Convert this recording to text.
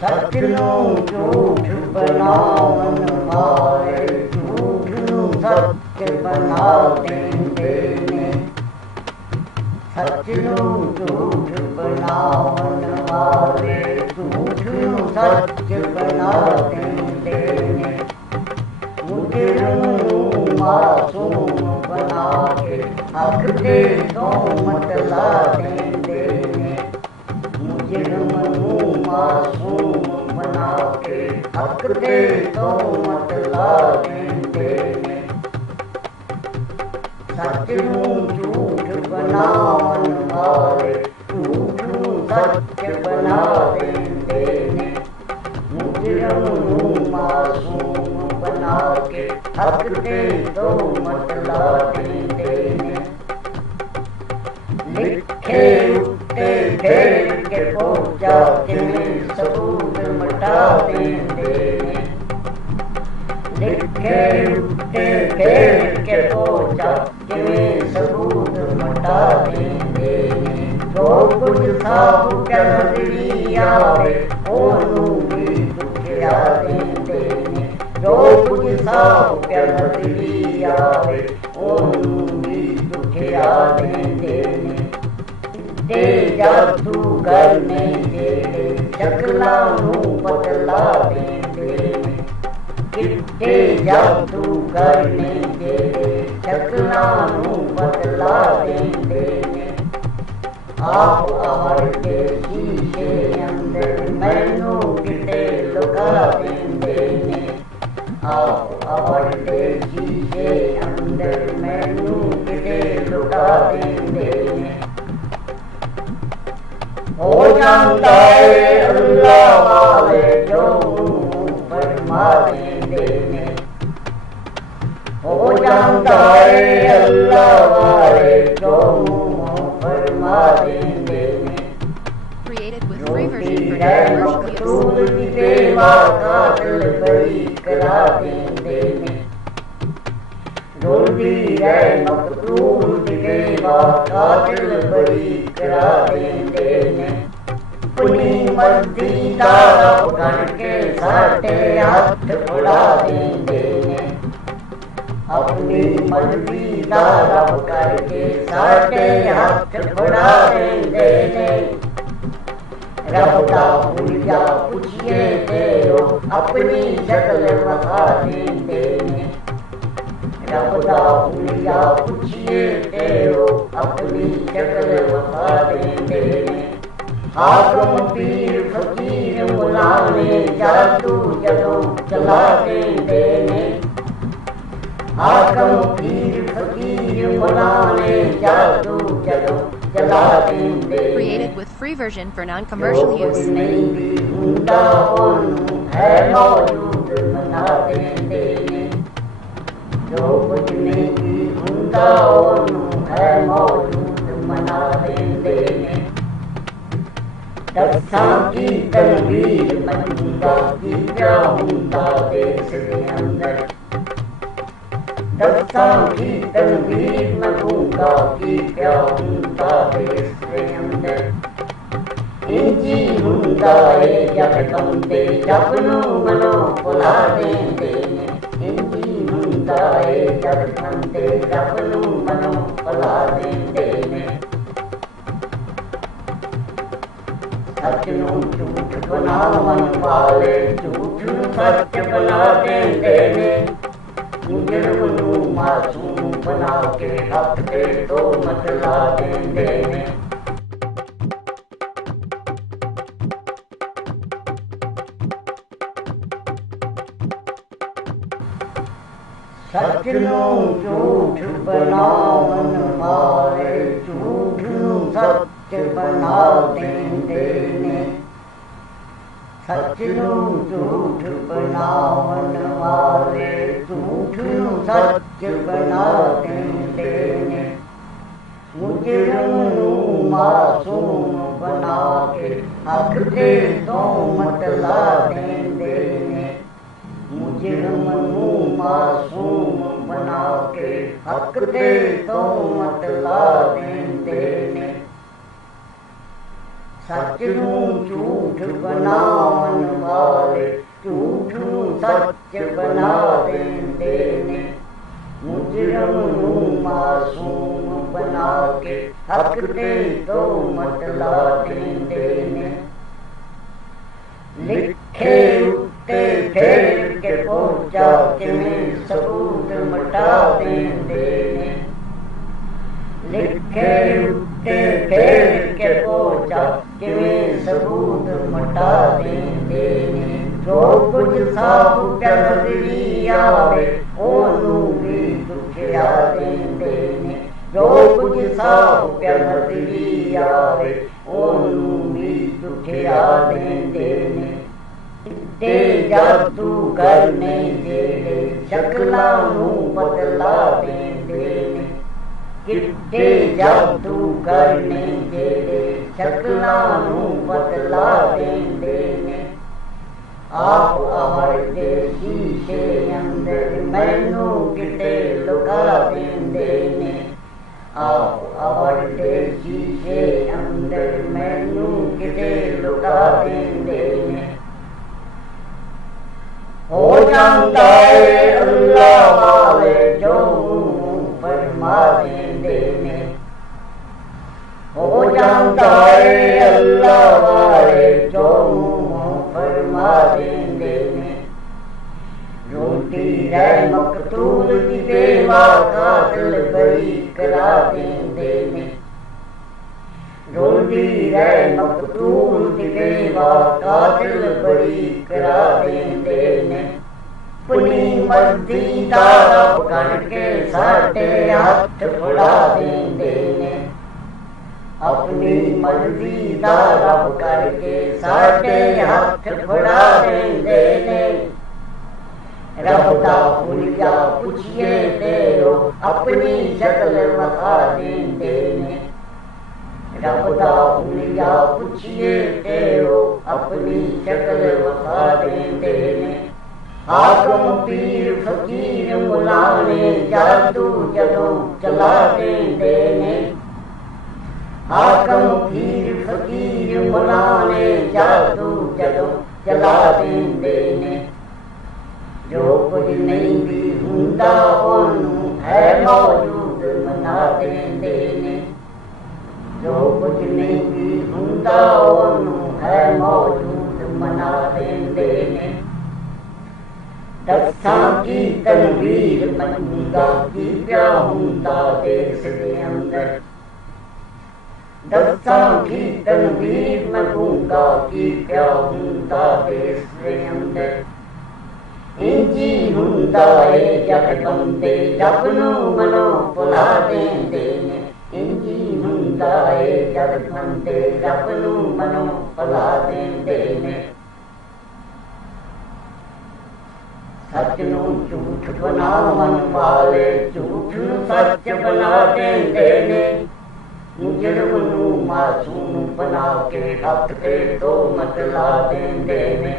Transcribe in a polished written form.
ਸੱਚ ਨੂੰ ਝੂਠ ਬਣਾਉਣ ਵਾਲੇ ਝੂਠ ਨੂੰ ਸੱਚ ਬਣਾ ਦਿੰਦੇ ਨੇ। ਸੱਚ ਨੂੰ ਝੂਠ ਬਣਾਉਣ ਵਾਲੇ ਝੂਠ ਨੂੰ ਸੱਚ ਬਣਾ ਦਿੰਦੇ ਨੇ। ਮੁਜਰਮ ਨੂੰ ਮਾਸੂਮ ਬਣਾ ਕੇ ਹੱਕ ਦੇ ਤੋਹਮਤ ਲਾ ਦਿੰਦੇ ਨੇ। ਮੁਜਰਮ ਨੂੰ ਮਾਸੂਮ ਬਣਾ ਕੇ ਹੱਕ ਦੇ ਤੋਹਮਤ ਲਾ ਦਿੰਦੇ ਨੇ। ਸੱਚ ਨੂੰ ਝੂਠ ਬਣਾਉਣ ਵਾਲੇ ਝੂਠ ਨੂੰ ਸੱਚ ਬਣਾ ਦਿੰਦੇ ਨੇ। ਮੁਜਰਮ ਨੂੰ ਮਾਸੂਮ ਬਣਾ ਕੇ ਹੱਕ ਦੇ ਤੋਹਮਤ ਲਾ ਦਿੰਦੇ ਨੇ। ਲਿਖੇ ਉੱਤੇ ਫੇਰ ਕੇ ਪਹੁੰਚਾ ਕਿਵੇਂ ਸਬੂਤ ਮਿਟਾ ਦਿੰਦੇ ਨੇ। ਲਿਖੇ ਉੱਤੇ ਫੇਰ ਕੇ ਪਹੁੰਚਾ ਕਿਵੇਂ ਸਬੂਤ ਮਿਟਾ ਦਿੰਦੇ ਨੇ। ਜੋ ਕੁਝ ਸਾਫ਼ ਨਜ਼ਰੀ ਆਵੇ ਉਹਨੂੰ ਵੀ ਦੁਖਿਆ ਦਿੰਦੇ ਨੇ। ਜੋ ਕੁਝ ਸਾਫ਼ ਨਜ਼ਰੀ ਆਵੇ ਉਹਨੂੰ ਵੀ ਦੁਖਿਆ ਦਿੰਦੇ ਨੇ। ਤੇ ਜਾਦੂ ਕਰਨੇ ਜਿਹੜੇ ਸ਼ਕਲਾਂ ਨੂੰ ਬਦਲਾ ਦਿੰਦੇ ਨੇ। ਕਿੱਥੇ ਜਾਦੂ ਕਰਨੇ ਜਿਹੜੇ ਸ਼ਕਲਾਂ ਨੂੰ ਬਦਲਾ ਦਿੰਦੇ ਨੇ। ਆਪ ਆਵੜਦੇ ਸ਼ੀਸ਼ੇ ਅੰਦਰ ਮੈਨੂੰ ਕਿਤੇ ਲੁਕਾ ਦਿੰਦੇ ਨੇ। ਆਪ ਆਵੜਦੇ ਸ਼ੀਸ਼ੇ ਅੰਦਰ ਮੈਨੂੰ ਕਿਤੇ ਲੁਕਾ ਦਿੰਦੇ ਨੇ। ਹੋ ਜਾਂਦਾ ਏ ਅੱਲਾ ਵਾਲੇ ਜੋ ਫਰਮਾ ਦਿੰਦੇ ਨੇ। ਹੋ ਜਾਂਦਾ ਏ ਅੱਲਾ ਵਾਲੇ ਜੋ ਫਰਮਾ ਦਿੰਦੇ ਨੇ। Created with free version for non-commercial use. ਦੀ ਸੇਵਾ ਕਾਤਲ ਬਰੀ ਕਰਾ ਦਿੰਦੇ ਨੇ। ਰੋਲਦੀ ਰਹਿ ਮਕਤੂਲ ਦੀ ਸੇਵਾ ਕਾਤਲ ਬਰੀ ਕਰਾ ਦਿੰਦੇ ਨੇ। ਆਪਣੀ ਮਰਜ਼ੀ ਦਾ ਰੱਬ ਕਰਕੇ ਸਾਡੇ ਹੱਥ ਫੜਾ ਦਿੰਦੇ ਨੇ। ਆਪਣੀ ਮਰਜ਼ੀ ਦਾ ਰੱਬ ਕਰਕੇ ਸਾਡੇ ਹੱਥ ਫੜਾ ਦਿੰਦੇ ਨੇ। ਰੱਬ ਦਾ ਹੁਲੀਆ ਪੁੱਛੀਏ ਤੇ ਉਹ ਆਪਣੀ ਸ਼ਕਲ ਵਿਖਾ ਦਿੰਦੇ ਨੇ। ਰੱਬ ਦਾ ਹੁਲੀਆ ਪੁੱਛੀਏ ਤੇ ਉਹ ਆਪਣੀ ਸ਼ਕਲ ਵਿਖਾ ਦਿੰਦੇ ਨੇ। ਹਾਕਮ ਪੀਰ ਫਕੀਰ ਮੁਲਾਣੇ ਜਾਦੂ ਜਦੋਂ ਚਲਾ ਦਿੰਦੇ ਨੇ। ਹਾਕਮ ਪੀਰ ਫਕੀਰ ਮੁਲਾਣੇ ਜਾਦੂ ਜਦੋਂ ਚਲਾ ਦਿੰਦੇ ਨੇ। Created with free version for non-commercial use. ਨਹੀਂ ਹੁੰਦਾ ਉਹਨੂੰ ਹੈ ਮੌਜੂਦ ਬਣਾ ਦਿੰਦੇ ਨੇ। ਜੋ ਕੁਝ ਨਹੀਂ ਹੁੰਦਾ ਉਹਨੂੰ ਹੈ ਮੌਜੂਦ ਬਣਾ ਦਿੰਦੇ ਨੇ। ਦੱਸਾਂ ਕੀ ਤਨਵੀਰ ਮੰਦਾ ਕੀ ਪਿਆ ਹੁੰਦਾ ਦੇਸ਼ ਦੇ ਅੰਦਰ। ਦੱਸਾਂ ਕੀ ਤਨਵੀਰ ਮੰਦਾ ਕੀ ਪਿਆ ਹੁੰਦਾ ਦੇਸ਼ ਦੇ ਅੰਦਰ। ਇੰਜੀ ਹੁੰਦਾ ਏ ਜਦ ਕੰਦੇ ਜਪ ਨੂੰ ਮਨੋਂ ਭੁਲਾ ਦਿੰਦੇ ਨੇ। ਇੰਜੀ ਹੁੰਦਾ ਏ ਜਦ ਕੰਦੇ ਜਪ ਨੂੰ ਮਨੋਂ ਭੁਲਾ ਦਿੰਦੇ ਨੇ। ਸੱਚ ਨੂੰ ਝੂਠ ਬਣਾਉਣ ਵਾਲੇ ਝੂਠ ਨੂੰ ਸੱਚ ਬਣਾ ਦਿੰਦੇ ਨੇ। ਮੁਜਰਮ ਨੂੰ ਮਾਸੂਮ ਬਣਾ ਕੇ ਹੱਕ ਦੇ ਤੋਹਮਤ ਲਾ ਦਿੰਦੇ ਨੇ। ਸੱਚ ਨੂੰ ਝੂਠ ਬਣਾਉਣ ਵਾਲੇ ਝੂਠ ਨੂੰ ਸੱਚ ਬਣਾ ਦਿੰਦੇ ਨੇ। ਸੱਚ ਨੂੰ ਝੂਠ ਬਣਾਉਣ ਵਾਲੇ ਝੂਠ ਨੂੰ ਸੱਚ ਬਣਾ ਦਿੰਦੇ ਨੇ। ਮੁਜਰਮ ਨੂੰ ਮਾਸੂਮ ਬਣਾ ਕੇ ਹੱਕ ਦੇ ਤੋਹਮਤ ਲਾ ਦਿੰਦੇ ਨੇ। ਮੁਜਰਮ ਨੂੰ ਮਾਸੂਮ ਬਣਾ ਕੇ ਹੱਕ ਦੇ ਤੋਹਮਤ ਲਾ ਦਿੰਦੇ ਨੇ। ਸੱਚ ਨੂੰ ਝੂਠ ਬਣਾਉਣ ਸੱਚ ਬਣਾ ਦਿੰਦੇ ਨੇ, ਮੁਜਰਮ ਨੂੰ ਮਾਸੂਮ ਬਣਾ ਕੇ ਹੱਕ ਤੇ ਤੋਹਮਤ ਲਾ ਦਿੰਦੇ ਨੇ। ਲਿਖੇ ਉੱਤੇ ਫੇਰ ਕੇ ਪਹੁੰਚਾ ਕਿਵੇਂ ਸਬੂਤ ਮਿਟਾ ਦਿੰਦੇ ਨੇ, ਲਿਖੇ ਉੱਤੇ ਫੇਰ ਕੇ ਪਹੁੰਚਾ ਕਿਵੇਂ ਸਬੂਤ ਮਿਟਾ ਦਿੰਦੇ ਨੇ। ਜੋ ਕੁਝ ਸਾਫ਼ ਨਜ਼ਰੀ ਆਵੇ ਉਹਨੂੰ ਵੀ ਦੁਖਿਆ ਦਿੰਦੇ ਨੇ, ਜੋ ਕੁਝ ਸਾਫ਼ ਨਜ਼ਰੀ ਆਵੇ ਉਹਨੂੰ ਵੀ ਦੁਖਿਆ ਦਿੰਦੇ ਨੇ। ਤੇ ਜਾਦੂ ਕਰਨੇ ਜਿਹੜੇ ਸ਼ਕਲਾਂ ਨੂੰ ਬਦਲਾ ਦਿੰਦੇ ਨੇ, ਕਿੱਡੇ ਜਾਦੂ ਕਰਨੇ ਜਿਹੜੇ ਸ਼ਕਲਾਂ ਨੂੰ ਬਦਲਾ ਦਿੰਦੇ ਨੇ। ਆਪ ਆਵੜਦੇ ਸ਼ੀਸ਼ੇ ਅੰਦਰ ਮੈਨੂੰ ਕਿਤੇ ਲੁਕਾ ਦਿੰਦੇ ਨੇ, ਆਪ ਆਵੜਦੇ ਸ਼ੀਸ਼ੇ ਅੰਦਰ ਮੈਨੂੰ ਕਿਤੇ ਲੁਕਾ ਦਿੰਦੇ ਨੇ। ਹੋ ਜਾਂਦਾ ਏ ਅੱਲਾ ਵਾਲੇ ਜੋ ਫਰਮਾ ਦਿੰਦੇ ਨੇ, ਹੋ ਜਾਂਦਾ ਏ ਅੱਲਾ ਵਾਲੇ ਜੋ ਫਰਮਾ ਦਿੰਦੇ ਨੇ। ਰੋਟੀ ਰਹਿ ਮਕਤੂਲ ਦੀ ਬੇਵਾ ਕਾਤਲ ਬਰੀ ਕਰਾ ਦਿੰਦੇ ਨੇ, ਰੋਟੀ ਰਹਿ ਮਕਤੂਲ ਦੀ ਬੇਵਾ ਕਾਤਲ ਬਰੀ ਕਰਾ ਦਿੰਦੇ ਨੇ। ਆਪਣੀ ਮਰਜ਼ੀ ਦਾ ਰੱਬ ਕਰਕੇ ਸਾਡੇ ਹੱਥ ਫੜਾ ਦਿੰਦੇ ਨੇ, ਆਪਣੀ ਮਰਜ਼ੀ ਦਾ ਰੱਬ ਕਰਕੇ ਸਾਡੇ ਹੱਥ ਫੜਾ ਦਿੰਦੇ ਨੇ। ਰੱਬ ਦਾ ਹੁਲੀਆ ਪੁੱਛੀਏ ਤੇ ਉਹ ਆਪਣੀ ਸ਼ਕਲ ਵਿਖਾ ਦਿੰਦੇ ਨੇ, ਰੱਬ ਦਾ ਹੁਲੀਆ ਪੁੱਛੀਏ ਤੇ ਉਹ ਆਪਣੀ ਸ਼ਕਲ ਵਿਖਾ ਦਿੰਦੇ ਨੇ। ਹਾਕਮ ਪੀਰ ਫਕੀਰ ਮੁਲਾ ਨੇ ਜਾਦੂ ਜਦੋਂ ਚਲਾ ਦਿੰਦੇ ਨੇ, ਹਾਕਮ ਪੀਰ ਫਕੀਰ ਮੁਲਾ ਨੇ ਜਾਦੂ ਜਦੋਂ ਚਲਾ ਦਿੰਦੇ ਨੇ। ਜੋ ਕੁਝ ਨਹੀਂ ਵੀ ਹੁੰਦਾ ਉਹਨੂੰ ਹੈ ਮੌਜੂਦ ਬਣਾ ਦਿੰਦੇ ਨੇ, ਜੋ ਕੁਝ ਨਹੀਂ ਵੀ ਹੁੰਦਾ ਉਹਨੂੰ ਹੈ ਮੌਜੂਦ ਬਣਾ ਦਿੰਦੇ ਨੇ। ਦੱਸਾਂ ਕੀ ਤਨਵੀਰ ਮੰਗਾ ਕੀ ਪਿਆ ਹੁੰਦਾ ਦੇਸ਼ ਦੇ ਅੰਦਰ, ਦੱਸਾਂ ਕੀ ਤਨਵੀਰ ਮੰਗਾ ਕੀ ਪਿਆ ਹੁੰਦਾ ਦੇਸ਼ ਦੇ ਅੰਦਰ। ਇੰਜੀ ਹੁੰਦਾ ਏ ਜਦ ਬੰਦੇ ਰੱਬ ਨੂੰ ਮਨੋਂ ਭੁਲਾ ਦਿੰਦੇ ਨੇ, ਇੰਜੀ ਹੁੰਦਾ ਏ ਜਦ ਬੰਦੇ ਰੱਬ ਨੂੰ ਮਨੋਂ ਭੁਲਾ ਦਿੰਦੇ ਨੇ। ਸੱਚ ਨੂੰ ਝੂਠ ਬਣਾਉਣ ਵਾਲੇ ਝੂਠ ਨੂੰ ਸੱਚ ਬਣਾ ਦਿੰਦੇ ਨੇ, ਮੁਜਰਮ ਨੂੰ ਮਾਸੂਮ ਬਣਾ ਕੇ ਹੱਕ ਤੇ ਤੋਹਮਤ ਲਾ ਦਿੰਦੇ ਨੇ।